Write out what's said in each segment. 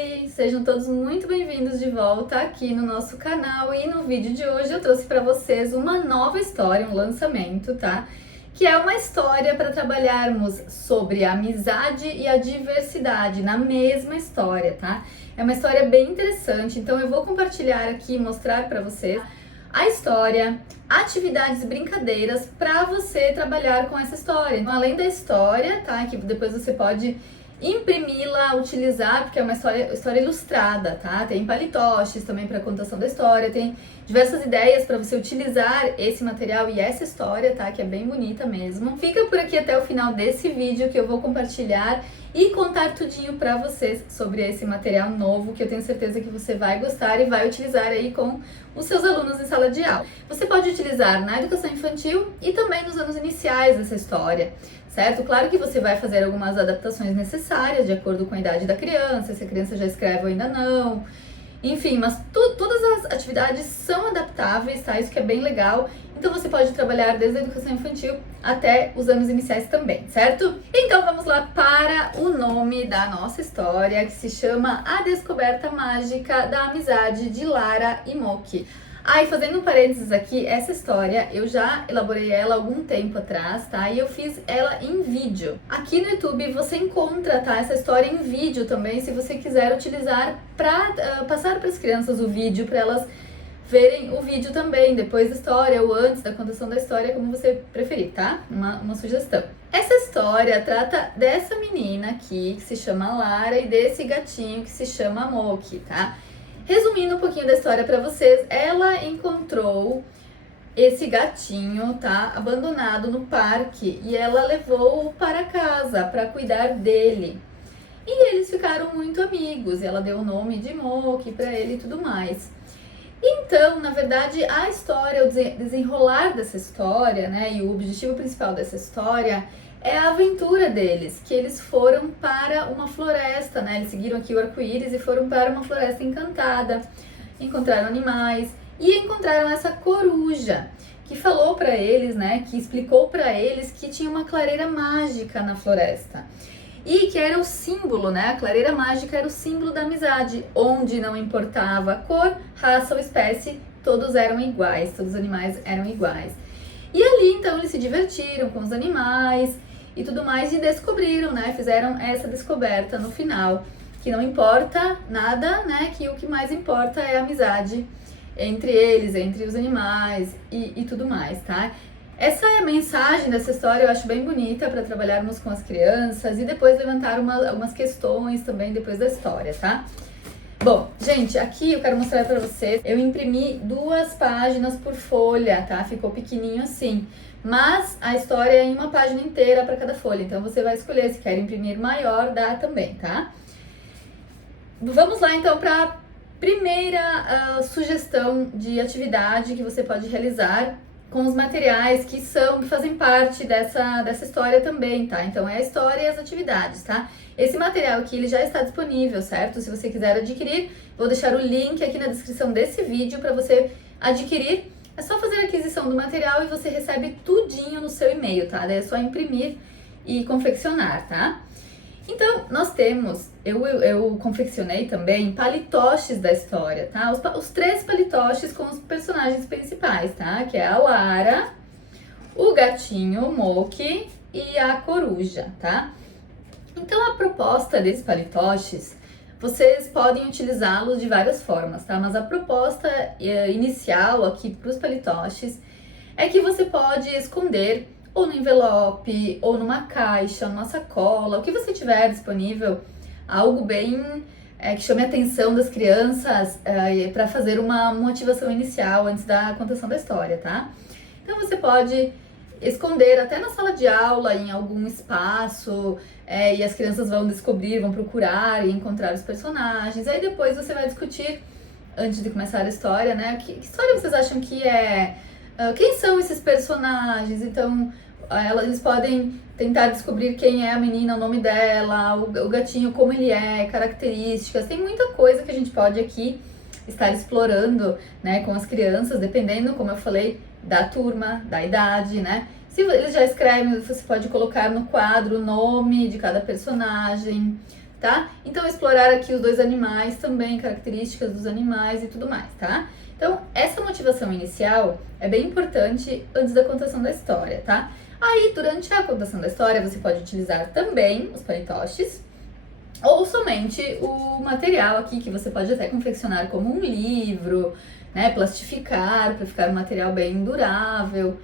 Oi, sejam todos muito bem-vindos de volta aqui no nosso canal. E no vídeo de hoje eu trouxe para vocês uma nova história, um lançamento, tá? Que é uma história para trabalharmos sobre a amizade e a diversidade na mesma história, tá? É uma história bem interessante, então eu vou compartilhar aqui e mostrar para vocês a história, atividades e brincadeiras para você trabalhar com essa história. Então, além da história, tá? Que depois você pode imprimi-la, utilizar, porque é uma história ilustrada, tá? Tem palitoches também para contação da história, tem diversas ideias para você utilizar esse material e essa história, tá? Que é bem bonita mesmo. Fica por aqui até o final desse vídeo que eu vou compartilhar e contar tudinho para vocês sobre esse material novo que eu tenho certeza que você vai gostar e vai utilizar aí com os seus alunos em sala de aula. Você pode utilizar na educação infantil e também nos anos iniciais dessa história, certo? Claro que você vai fazer algumas adaptações necessárias de acordo com a idade da criança, se a criança já escreve ou ainda não. Enfim, mas todas as atividades são adaptáveis, tá? Isso que é bem legal. Então você pode trabalhar desde a educação infantil até os anos iniciais também, certo? Então vamos lá para o nome da nossa história, que se chama A Descoberta Mágica da Amizade de Lara e Moki. E fazendo um parênteses aqui, essa história eu já elaborei ela há algum tempo atrás, tá? E eu fiz ela em vídeo. Aqui no YouTube você encontra, tá? Essa história em vídeo também, se você quiser utilizar para passar para as crianças o vídeo, para elas verem o vídeo também, depois da história ou antes da contação da história, como você preferir, tá? Uma sugestão. Essa história trata dessa menina aqui, que se chama Lara, e desse gatinho que se chama Moki, tá? Resumindo um pouquinho da história para vocês, ela encontrou esse gatinho, tá, abandonado no parque e ela levou-o para casa para cuidar dele. E eles ficaram muito amigos, ela deu o nome de Moki para ele e tudo mais. Então, na verdade, a história, o desenrolar dessa história, né, e o objetivo principal dessa história é a aventura deles, que eles foram para uma floresta, né? Eles seguiram aqui o arco-íris e foram para uma floresta encantada, encontraram animais e encontraram essa coruja, que falou para eles, né? Que explicou para eles que tinha uma clareira mágica na floresta e que era o símbolo, né? A clareira mágica era o símbolo da amizade, onde não importava a cor, raça ou espécie, todos eram iguais, todos os animais eram iguais. E ali, então, eles se divertiram com os animais e tudo mais e descobriram, né? Fizeram essa descoberta no final, que não importa nada, né? Que o que mais importa é a amizade entre eles, entre os animais e tudo mais, tá? Essa é a mensagem dessa história, eu acho bem bonita para trabalharmos com as crianças e depois levantar algumas questões também depois da história, tá? Bom, gente, aqui eu quero mostrar pra vocês, eu imprimi 2 páginas por folha, tá? Ficou pequenininho assim, mas a história é em uma página inteira para cada folha, então você vai escolher se quer imprimir maior, dá também, tá? Vamos lá então para a primeira sugestão de atividade que você pode realizar com os materiais que fazem parte dessa história também, tá? Então é a história e as atividades, tá? Esse material aqui, ele já está disponível, certo? Se você quiser adquirir, vou deixar o link aqui na descrição desse vídeo para você adquirir. É só fazer a aquisição do material e você recebe tudinho no seu e-mail, tá? Daí é só imprimir e confeccionar, tá? Então, nós temos, eu confeccionei também palitoches da história, tá? Os 3 palitoches com os personagens principais, tá? Que é a Lara, o gatinho, o Moki e a coruja, tá? Então, a proposta desses palitoches, vocês podem utilizá-los de várias formas, tá? Mas a proposta inicial aqui para os palitoches é que você pode esconder ou no envelope, ou numa caixa, numa sacola, o que você tiver disponível, algo bem que chame a atenção das crianças para fazer uma motivação inicial antes da contação da história, tá? Então você pode esconder até na sala de aula, em algum espaço, e as crianças vão descobrir, vão procurar e encontrar os personagens. Aí depois você vai discutir, antes de começar a história, né? Que história vocês acham que é? Quem são esses personagens? Então, eles podem tentar descobrir quem é a menina, o nome dela, o gatinho, como ele é, características. Tem muita coisa que a gente pode aqui estar explorando, né, com as crianças, dependendo, como eu falei, da turma, da idade, né? Se eles já escrevem, você pode colocar no quadro o nome de cada personagem, tá? Então, explorar aqui os dois animais também, características dos animais e tudo mais, tá? Então, essa motivação inicial é bem importante antes da contação da história, tá? Aí, durante a contação da história, você pode utilizar também os panitoches ou somente o material aqui, que você pode até confeccionar como um livro, né? Plastificar para ficar um material bem durável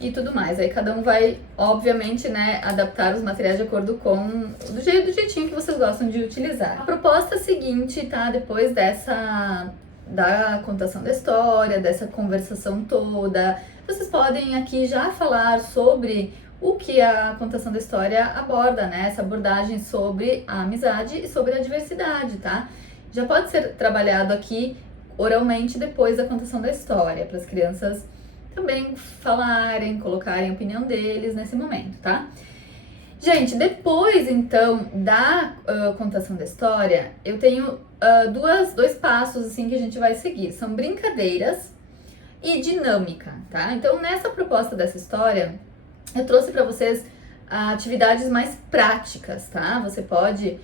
e tudo mais. Aí cada um vai, obviamente, né, adaptar os materiais de acordo com do jeitinho que vocês gostam de utilizar. A proposta seguinte, tá? Depois da contação da história, dessa conversação toda, vocês podem aqui já falar sobre o que a contação da história aborda, né? Essa abordagem sobre a amizade e sobre a diversidade, tá? Já pode ser trabalhado aqui oralmente depois da contação da história, para as crianças também falarem, colocarem a opinião deles nesse momento, tá? Gente, depois então da contação da história, eu tenho dois passos assim que a gente vai seguir. São brincadeiras e dinâmica, tá? Então, nessa proposta dessa história, eu trouxe para vocês atividades mais práticas, tá? Você pode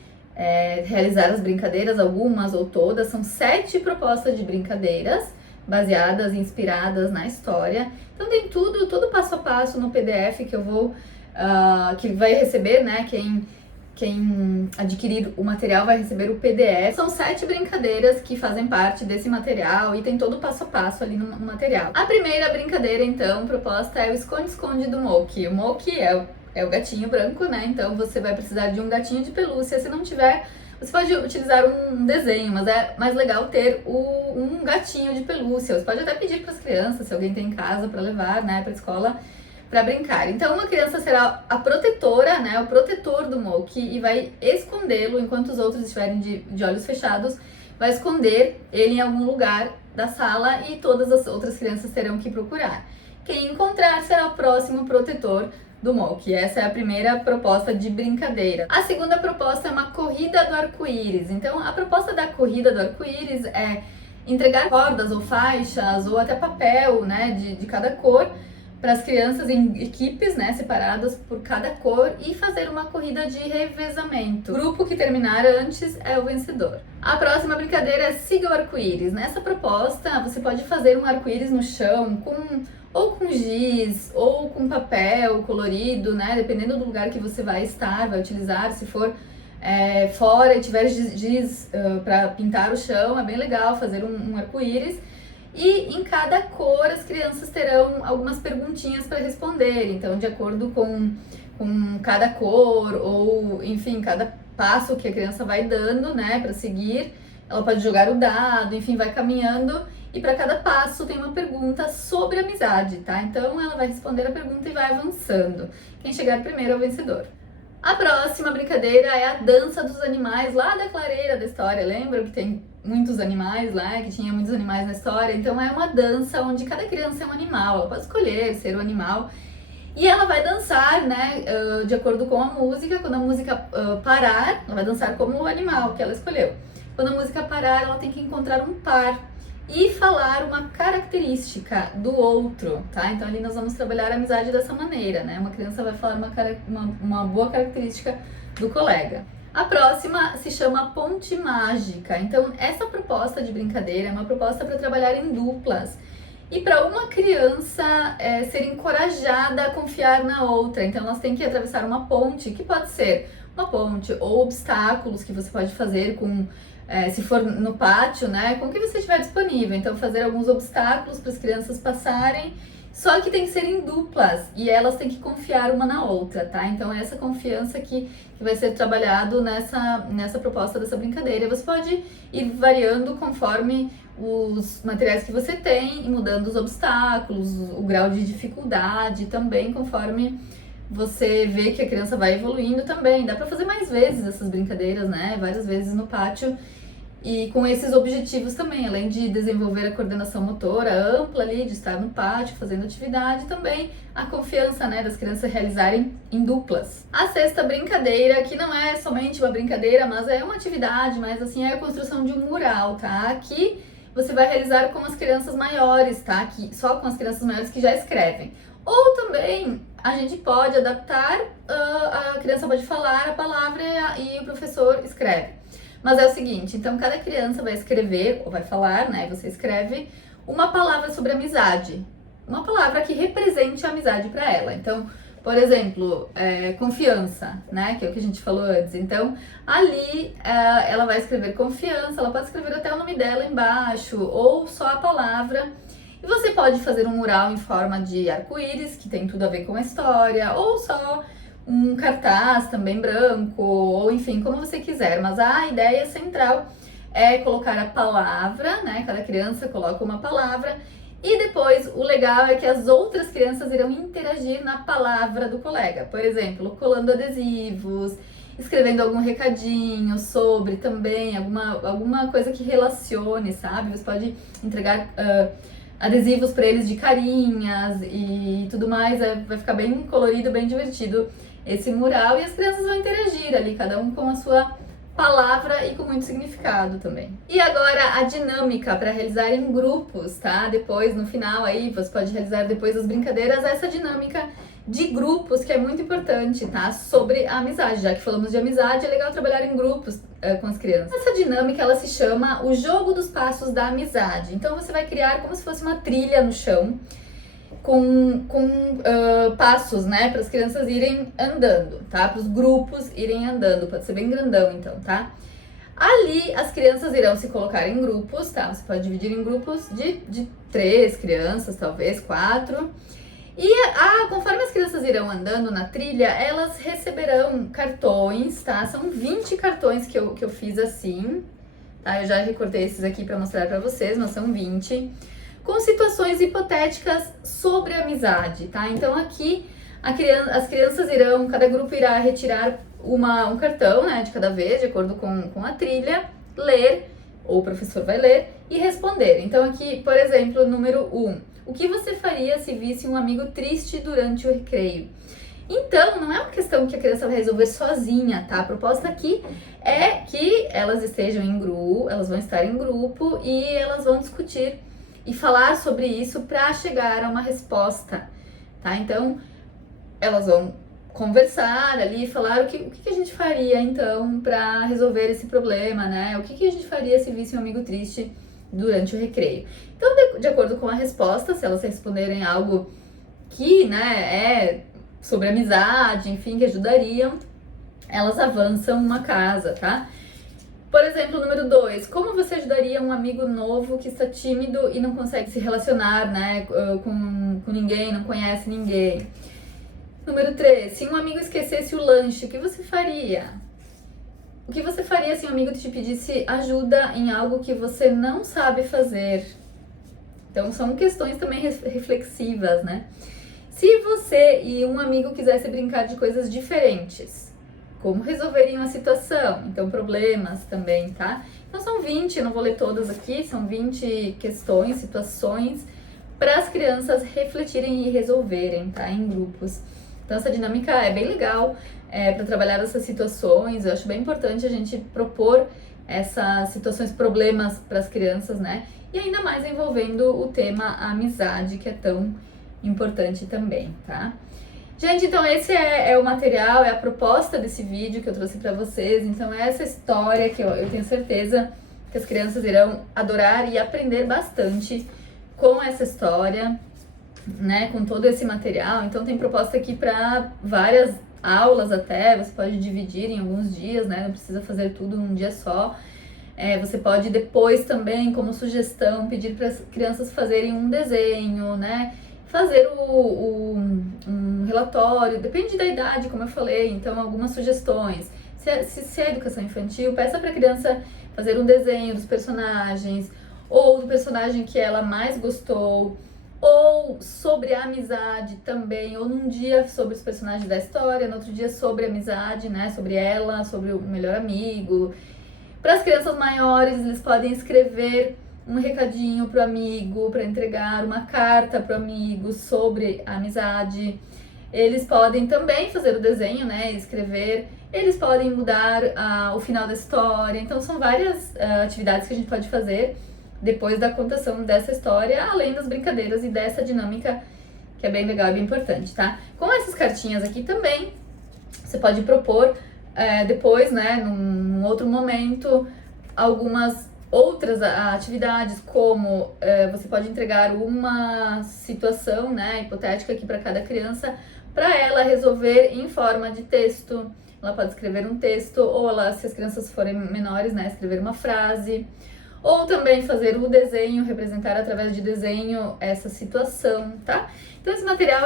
realizar as brincadeiras, algumas ou todas. São 7 propostas de brincadeiras baseadas, inspiradas na história. Então tem todo passo a passo no PDF que eu vou, que vai receber, né? Quem adquirir o material vai receber o PDF. São 7 brincadeiras que fazem parte desse material e tem todo o passo a passo ali no material. A primeira brincadeira, então, proposta é o esconde-esconde do Moki. O Moki é o gatinho branco, né? Então você vai precisar de um gatinho de pelúcia. Se não tiver, você pode utilizar um desenho, mas é mais legal ter um gatinho de pelúcia. Você pode até pedir para as crianças, se alguém tem em casa, para levar, né, para a escola, para brincar. Então, uma criança será a protetora, né, o protetor do Moki e vai escondê-lo enquanto os outros estiverem de olhos fechados. Vai esconder ele em algum lugar da sala e todas as outras crianças terão que procurar. Quem encontrar será o próximo protetor do Moki. Essa é a primeira proposta de brincadeira. A segunda proposta é uma corrida do arco-íris. Então, a proposta da corrida do arco-íris é entregar cordas ou faixas ou até papel, né, de cada cor para as crianças em equipes, né, separadas por cada cor e fazer uma corrida de revezamento. O grupo que terminar antes é o vencedor. A próxima brincadeira é siga o arco-íris. Nessa proposta, você pode fazer um arco-íris no chão ou com giz, ou com papel colorido, né? Dependendo do lugar que você vai estar, vai utilizar. Se for fora e tiver giz para pintar o chão, é bem legal fazer um arco-íris. E em cada cor as crianças terão algumas perguntinhas para responder. Então, de acordo com cada cor, ou enfim, cada passo que a criança vai dando, né, para seguir, ela pode jogar o dado, enfim, vai caminhando. E para cada passo tem uma pergunta sobre amizade, tá? Então ela vai responder a pergunta e vai avançando. Quem chegar primeiro é o vencedor. A próxima brincadeira é a dança dos animais lá da clareira da história. Lembra que tem muitos animais lá, que tinha muitos animais na história? Então é uma dança onde cada criança é um animal. Ela pode escolher ser o animal. E ela vai dançar, né, de acordo com a música. Quando a música parar, ela vai dançar como o animal que ela escolheu. Quando a música parar, ela tem que encontrar um par e falar uma característica do outro, tá? Então ali nós vamos trabalhar a amizade dessa maneira, né? Uma criança vai falar uma boa característica do colega. A próxima se chama Ponte Mágica. Então essa proposta de brincadeira é uma proposta para trabalhar em duplas e para uma criança ser encorajada a confiar na outra. Então nós temos que atravessar uma ponte, que pode ser uma ponte ou obstáculos que você pode fazer se for no pátio, né, com o que você tiver disponível. Então, fazer alguns obstáculos para as crianças passarem, só que tem que ser em duplas e elas têm que confiar uma na outra, tá? Então, essa confiança que vai ser trabalhado nessa proposta dessa brincadeira. Você pode ir variando conforme os materiais que você tem e mudando os obstáculos, o grau de dificuldade também, conforme você vê que a criança vai evoluindo também. Dá para fazer mais vezes essas brincadeiras, né? Várias vezes no pátio. E com esses objetivos também, além de desenvolver a coordenação motora ampla ali, de estar no pátio fazendo atividade, também a confiança, né, das crianças realizarem em duplas. A sexta brincadeira, que não é somente uma brincadeira, mas é uma atividade, mas assim, é a construção de um mural, tá? Aqui você vai realizar com as crianças maiores, tá? Só com as crianças maiores que já escrevem. Ou também a gente pode adaptar, a criança pode falar a palavra e o professor escreve. Mas é o seguinte, então cada criança vai escrever, ou vai falar, né? Você escreve uma palavra sobre amizade. Uma palavra que represente a amizade para ela. Então, por exemplo, confiança, né? Que é o que a gente falou antes. Então, ali ela vai escrever confiança, ela pode escrever até o nome dela embaixo, ou só a palavra. E você pode fazer um mural em forma de arco-íris, que tem tudo a ver com a história, ou só um cartaz também branco, ou enfim, como você quiser. Mas a ideia central é colocar a palavra, né? Cada criança coloca uma palavra. E depois, o legal é que as outras crianças irão interagir na palavra do colega. Por exemplo, colando adesivos, escrevendo algum recadinho sobre também, alguma coisa que relacione, sabe? Você pode entregar adesivos para eles de carinhas e tudo mais. Vai ficar bem colorido, bem divertido esse mural. E as crianças vão interagir ali, cada um com a sua palavra e com muito significado também. E agora a dinâmica para realizar em grupos, tá? Depois, no final aí, você pode realizar depois das brincadeiras essa dinâmica de grupos, que é muito importante, tá? Sobre a amizade. Já que falamos de amizade, é legal trabalhar em grupos com as crianças. Essa dinâmica, ela se chama o jogo dos passos da amizade. Então, você vai criar como se fosse uma trilha no chão, com passos, né, para as crianças irem andando, tá? Para os grupos irem andando, pode ser bem grandão então, tá? Ali as crianças irão se colocar em grupos, tá? Você pode dividir em grupos de 3 crianças, talvez 4. E conforme as crianças irão andando na trilha, elas receberão cartões, tá? São 20 cartões que eu fiz assim, tá? Eu já recortei esses aqui para mostrar para vocês, mas são 20. Com situações hipotéticas sobre amizade, tá? Então aqui as crianças irão, cada grupo irá retirar um cartão, né, de cada vez, de acordo com a trilha, ler, ou o professor vai ler, e responder. Então aqui, por exemplo, número 1. O que você faria se visse um amigo triste durante o recreio? Então, não é uma questão que a criança vai resolver sozinha, tá? A proposta aqui é que elas estejam em grupo, elas vão estar em grupo e elas vão discutir e falar sobre isso para chegar a uma resposta, tá? Então, elas vão conversar ali, falar o que a gente faria, então, para resolver esse problema, né? O que a gente faria se visse um amigo triste durante o recreio. Então, de acordo com a resposta, se elas responderem algo que, né, é sobre amizade, enfim, que ajudariam, elas avançam uma casa, tá? Por exemplo, número 2, como você ajudaria um amigo novo que está tímido e não consegue se relacionar, né, com ninguém, não conhece ninguém? Número 3, se um amigo esquecesse o lanche, o que você faria? O que você faria se um amigo te pedisse ajuda em algo que você não sabe fazer? Então, são questões também reflexivas, né? Se você e um amigo quisessem brincar de coisas diferentes, como resolveriam a situação? Então, problemas também, tá? Então, são 20, eu não vou ler todas aqui, são 20 questões, situações, para as crianças refletirem e resolverem, tá? Em grupos. Então, essa dinâmica é bem legal para trabalhar essas situações. Eu acho bem importante a gente propor essas situações, problemas para as crianças, né? E ainda mais envolvendo o tema amizade, que é tão importante também, tá? Gente, então esse é o material, é a proposta desse vídeo que eu trouxe pra vocês. Então é essa história que eu tenho certeza que as crianças irão adorar e aprender bastante com essa história, né, com todo esse material. Então tem proposta aqui para várias aulas até, você pode dividir em alguns dias, né, não precisa fazer tudo num dia só. Você pode depois também, como sugestão, pedir para as crianças fazerem um desenho, né, fazer um relatório, depende da idade, como eu falei, então algumas sugestões. Se é educação infantil, peça para a criança fazer um desenho dos personagens, ou do personagem que ela mais gostou, ou sobre a amizade também, ou num dia sobre os personagens da história, no outro dia sobre a amizade, né, sobre ela, sobre o melhor amigo. Para as crianças maiores, eles podem escrever um recadinho pro amigo, para entregar uma carta pro amigo sobre a amizade. Eles podem também fazer o desenho, né, escrever. Eles podem mudar o final da história. Então, são várias atividades que a gente pode fazer depois da contação dessa história, além das brincadeiras e dessa dinâmica que é bem legal e bem importante, tá? Com essas cartinhas aqui também, você pode propor depois, né, num outro momento, algumas outras atividades, como você pode entregar uma situação, né, hipotética aqui para cada criança, para ela resolver em forma de texto. Ela pode escrever um texto, ou ela, se as crianças forem menores, né, escrever uma frase, ou também fazer o desenho, representar através de desenho essa situação, tá? Então esse material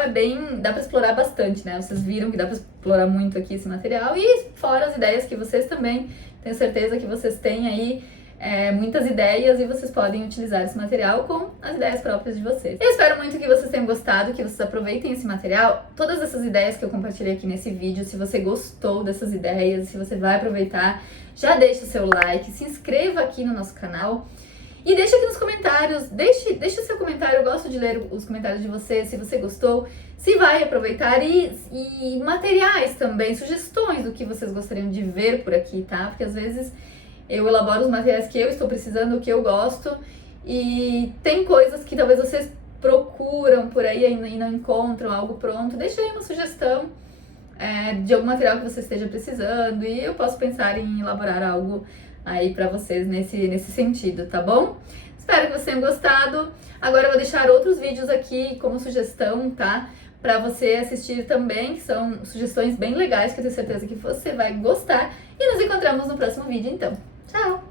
dá pra explorar bastante, né? Vocês viram que dá pra explorar muito aqui esse material, e fora as ideias que vocês também, tenho certeza que vocês têm aí muitas ideias e vocês podem utilizar esse material com as ideias próprias de vocês. Eu espero muito que vocês tenham gostado, que vocês aproveitem esse material. Todas essas ideias que eu compartilhei aqui nesse vídeo, se você gostou dessas ideias, se você vai aproveitar, já deixa o seu like, se inscreva aqui no nosso canal e deixa aqui nos comentários, deixe o seu comentário, eu gosto de ler os comentários de vocês, se você gostou, se vai aproveitar e materiais também, sugestões do que vocês gostariam de ver por aqui, tá? Porque às vezes eu elaboro os materiais que eu estou precisando, o que eu gosto, e tem coisas que talvez vocês procuram por aí e não encontram algo pronto. Deixa aí uma sugestão de algum material que você esteja precisando e eu posso pensar em elaborar algo aí pra vocês nesse sentido, tá bom? Espero que vocês tenham gostado. Agora eu vou deixar outros vídeos aqui como sugestão, tá? Pra você assistir também, que são sugestões bem legais que eu tenho certeza que você vai gostar. E nos encontramos no próximo vídeo, então. Tchau!